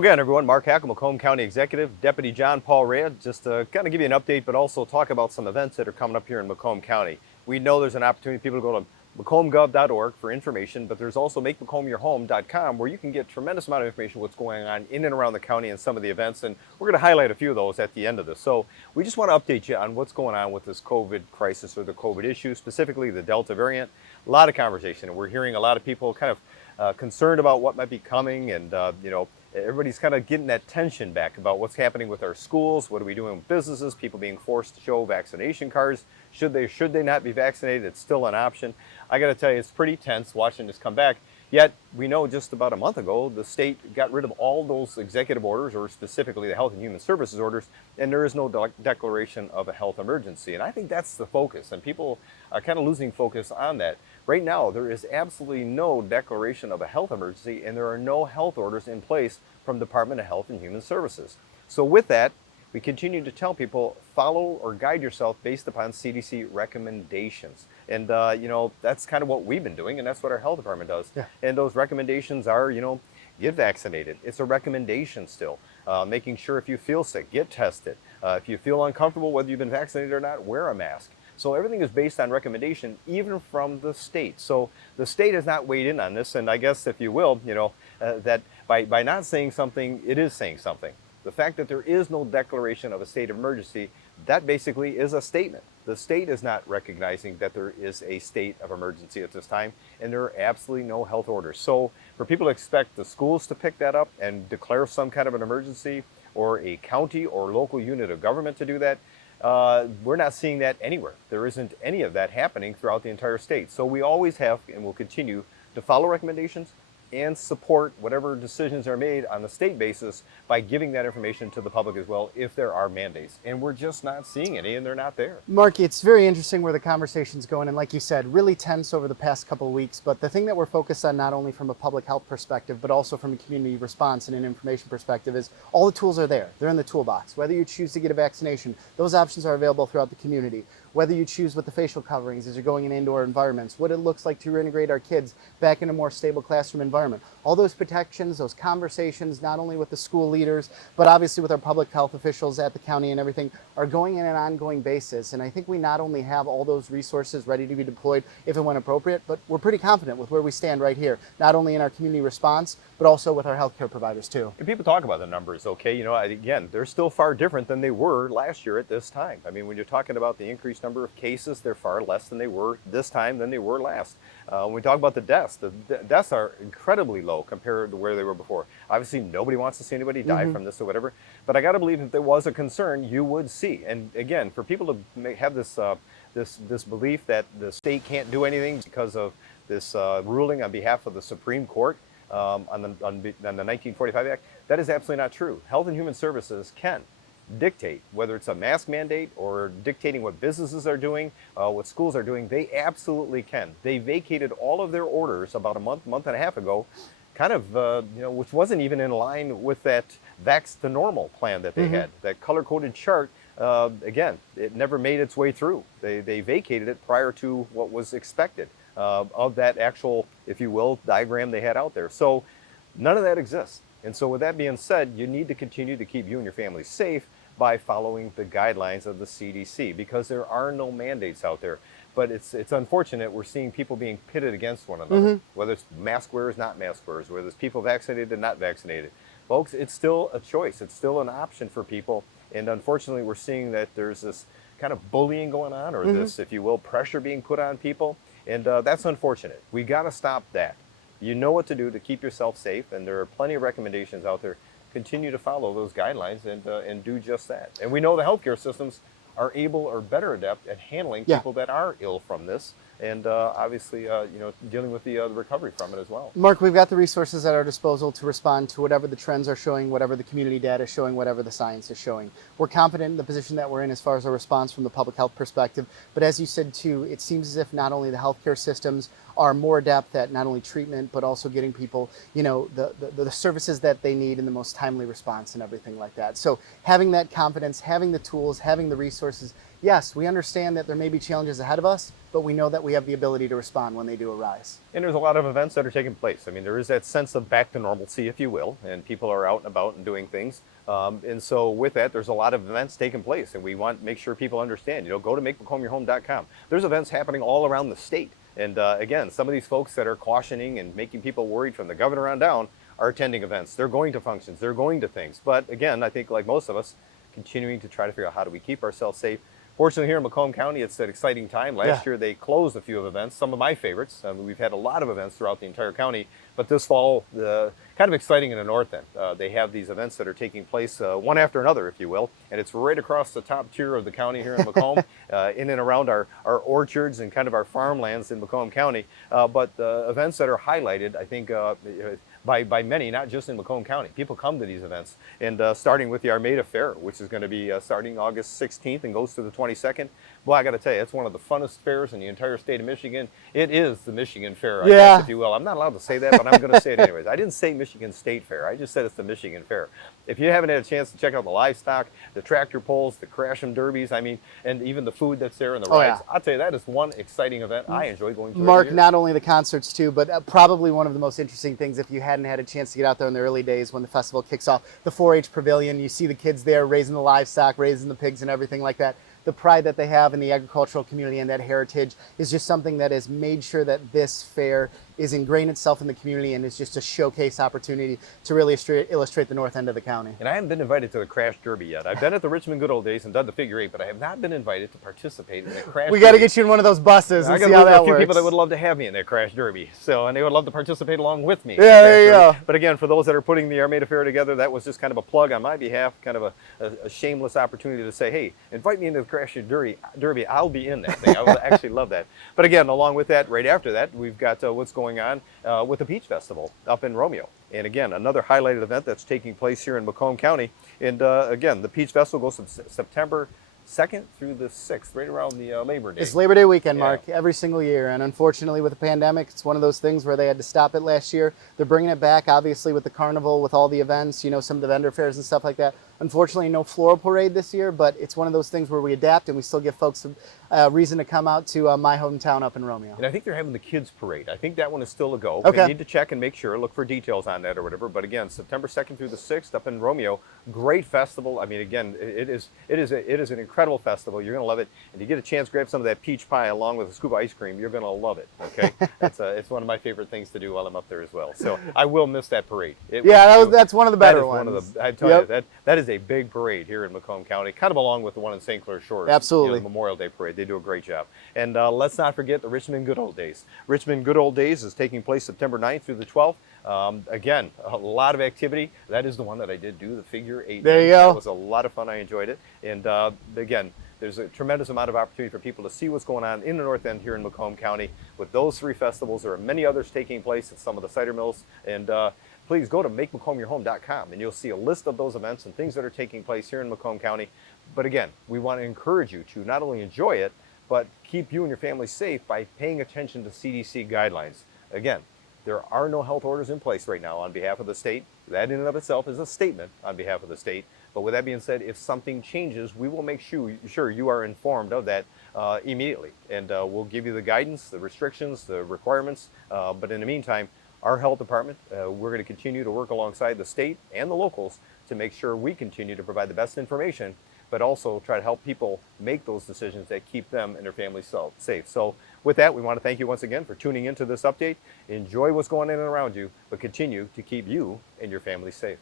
again, everyone. Mark Hackle, Macomb County Executive, Deputy John Paul Rea, just to kind of give you an update, but also talk about some events that are coming up here in Macomb County. We know there's an opportunity for people to go to macombgov.org for information, but there's also makemacombyyourhome.com where you can get a tremendous amount of information what's going on in and around the county and some of the events, and we're going to highlight a few of those at the end of this. So we just want to update you on what's going on with this COVID crisis or the COVID issue, specifically the Delta variant. A lot of conversation, and we're hearing a lot of people kind of concerned about what might be coming, and everybody's kind of getting that tension back about what's happening with our schools. What are we doing with businesses? People being forced to show vaccination cards. Should they not be vaccinated? It's still an option. I got to tell you, it's pretty tense watching this come back. Yet we know just about a month ago, the state got rid of all those executive orders, or specifically the Health and Human Services orders, and there is no declaration of a health emergency. And I think that's the focus, and people are kind of losing focus on that. Right now, there is absolutely no declaration of a health emergency, and there are no health orders in place from Department of Health and Human Services. So with that, we continue to tell people, follow or guide yourself based upon CDC recommendations. And, that's kind of what we've been doing, and that's what our health department does. Yeah. And those recommendations are, get vaccinated. It's a recommendation still. Making sure if you feel sick, get tested. If you feel uncomfortable, whether you've been vaccinated or not, wear a mask. So everything is based on recommendation, even from the state. So the state has not weighed in on this, and I guess, if you will, that by not saying something, it is saying something. The fact that there is no declaration of a state of emergency, that basically is a statement. The state is not recognizing that there is a state of emergency at this time, and there are absolutely no health orders. So for people to expect the schools to pick that up and declare some kind of an emergency, or a county or local unit of government to do that, we're not seeing that anywhere. There isn't any of that happening throughout the entire state. So we always have and will continue to follow recommendations and support whatever decisions are made on the state basis by giving that information to the public as well if there are mandates. And we're just not seeing any, and they're not there. Mark, it's very interesting where the conversation's going, and like you said, really tense over the past couple of weeks. But the thing that we're focused on, not only from a public health perspective, but also from a community response and an information perspective, is all the tools are there. They're in the toolbox. Whether you choose to get a vaccination, those options are available throughout the community. Whether you choose with the facial coverings as you're going in indoor environments, what it looks like to integrate our kids back in a more stable classroom environment. All those protections, those conversations, not only with the school leaders, but obviously with our public health officials at the county and everything, are going in an ongoing basis. And I think we not only have all those resources ready to be deployed if and when appropriate, but we're pretty confident with where we stand right here, not only in our community response, but also with our healthcare providers too. And people talk about the numbers, okay? Again, they're still far different than they were last year at this time. I mean, when you're talking about the increased number of cases, they're far less than they were this time than they were last. When we talk about the deaths are incredibly low compared to where they were before. Obviously, nobody wants to see anybody die from this or whatever, but I got to believe if there was a concern, you would see. And again, for people to have this belief that the state can't do anything because of this ruling on behalf of the Supreme Court on the 1945 Act, that is absolutely not true. Health and Human Services can dictate, whether it's a mask mandate or dictating what businesses are doing, what schools are doing. They absolutely can. They vacated all of their orders about a month and a half ago, kind of, which wasn't even in line with that Vax to Normal plan that they had. That color-coded chart, again, it never made its way through. They vacated it prior to what was expected of that actual, if you will, diagram they had out there. So none of that exists. And so with that being said, you need to continue to keep you and your family safe by following the guidelines of the CDC, because there are no mandates out there. But it's unfortunate we're seeing people being pitted against one another, whether it's mask wearers, not mask wearers, whether it's people vaccinated and not vaccinated. Folks, it's still a choice. It's still an option for people. And unfortunately, we're seeing that there's this kind of bullying going on, or this, if you will, pressure being put on people. And that's unfortunate. We got to stop that. You know what to do to keep yourself safe, and there are plenty of recommendations out there. Continue to follow those guidelines and do just that. And we know the healthcare systems are able or better adept at handling people that are ill from this, and obviously, dealing with the recovery from it as well. Mark, we've got the resources at our disposal to respond to whatever the trends are showing, whatever the community data is showing, whatever the science is showing. We're confident in the position that we're in as far as our response from the public health perspective. But as you said too, it seems as if not only the healthcare systems are more adept at not only treatment, but also getting people, the services that they need in the most timely response and everything like that. So having that confidence, having the tools, having the resources, yes, we understand that there may be challenges ahead of us, but we know that we have the ability to respond when they do arise. And there's a lot of events that are taking place. I mean, there is that sense of back to normalcy, if you will, and people are out and about and doing things. And so with that, there's a lot of events taking place, and we want to make sure people understand. Go to MakeMacombYourHome.com. There's events happening all around the state. And again, some of these folks that are cautioning and making people worried from the governor on down are attending events. They're going to functions. They're going to things. But again, I think like most of us, continuing to try to figure out how do we keep ourselves safe. Fortunately, here in Macomb County, it's an exciting time. Last year, they closed a few of events, some of my favorites. We've had a lot of events throughout the entire county, but this fall, kind of exciting in the north end. They have these events that are taking place one after another, if you will, and it's right across the top tier of the county here in Macomb, in and around our orchards and kind of our farmlands in Macomb County. But the events that are highlighted, I think, by many, not just in Macomb County. People come to these events, and starting with the Armada Fair, which is going to be starting August 16th and goes to the 22nd. Well, I got to tell you, it's one of the funnest fairs in the entire state of Michigan. It is the Michigan Fair, I guess, if you will. I'm not allowed to say that, but I'm going to say it anyways. I didn't say Michigan State Fair. I just said it's the Michigan Fair. If you haven't had a chance to check out the livestock, the tractor pulls, the crash-em derbies, I mean, and even the food that's there and the rides, I'll tell you, that is one exciting event I enjoy going to. Mark, not only the concerts too, but probably one of the most interesting things, if you hadn't had a chance to get out there in the early days when the festival kicks off, the 4-H pavilion. You see the kids there raising the livestock, raising the pigs and everything like that. The pride that they have in the agricultural community and that heritage is just something that has made sure that this fair is ingrained itself in the community and is just a showcase opportunity to really illustrate the north end of the county. And I haven't been invited to the Crash Derby yet. I've been at the Richmond Good Old Days and done the figure eight, but I have not been invited to participate in that Crash Derby. We got to get you in one of those buses and see how that works. I got a few people that would love to have me in that Crash Derby, and they would love to participate along with me. Yeah, there you go. But again, for those that are putting the Armada Fair together, that was just kind of a plug on my behalf, kind of a shameless opportunity to say, hey, invite me into the Crash Derby. I'll be in that thing. I would actually love that. But again, along with that, right after that, we've got what's going on with the Peach Festival up in Romeo. And again, another highlighted event that's taking place here in Macomb County. And again, the Peach Festival goes from September 2nd through the 6th, right around the Labor Day. It's Labor Day weekend, Mark, every single year. And unfortunately, with the pandemic, it's one of those things where they had to stop it last year. They're bringing it back, obviously, with the carnival, with all the events, some of the vendor fairs and stuff like that. Unfortunately, no floral parade this year, but it's one of those things where we adapt and we still give folks a reason to come out to my hometown up in Romeo. And I think they're having the kids parade. I think that one is still a go. Okay. We need to check and make sure, look for details on that or whatever. But again, September 2nd through the 6th up in Romeo, great festival. I mean, again, it is an incredible festival. You're going to love it. And you get a chance, grab some of that peach pie along with a scoop of ice cream. You're going to love it. Okay, it's one of my favorite things to do while I'm up there as well. So I will miss that parade. That's one of the better ones. I tell you, that is a big parade here in Macomb County, kind of along with the one in St. Clair Shores. Absolutely. The Memorial Day Parade. They do a great job. And let's not forget the Richmond Good Old Days. Richmond Good Old Days is taking place September 9th through the 12th. Again, a lot of activity. That is the one that I did do, the figure eight. There you go. That was a lot of fun. I enjoyed it. And again, there's a tremendous amount of opportunity for people to see what's going on in the north end here in Macomb County. With those 3 festivals, there are many others taking place at some of the cider mills. And please go to MakeMacombYourHome.com and you'll see a list of those events and things that are taking place here in Macomb County. But again, we want to encourage you to not only enjoy it, but keep you and your family safe by paying attention to CDC guidelines. Again, there are no health orders in place right now on behalf of the state. That in and of itself is a statement on behalf of the state. But with that being said, if something changes, we will make sure you are informed of that immediately. And we'll give you the guidance, the restrictions, the requirements. But in the meantime, our health department, we're going to continue to work alongside the state and the locals to make sure we continue to provide the best information, but also try to help people make those decisions that keep them and their families safe. So with that, we want to thank you once again for tuning into this update. Enjoy what's going on around you, but continue to keep you and your family safe.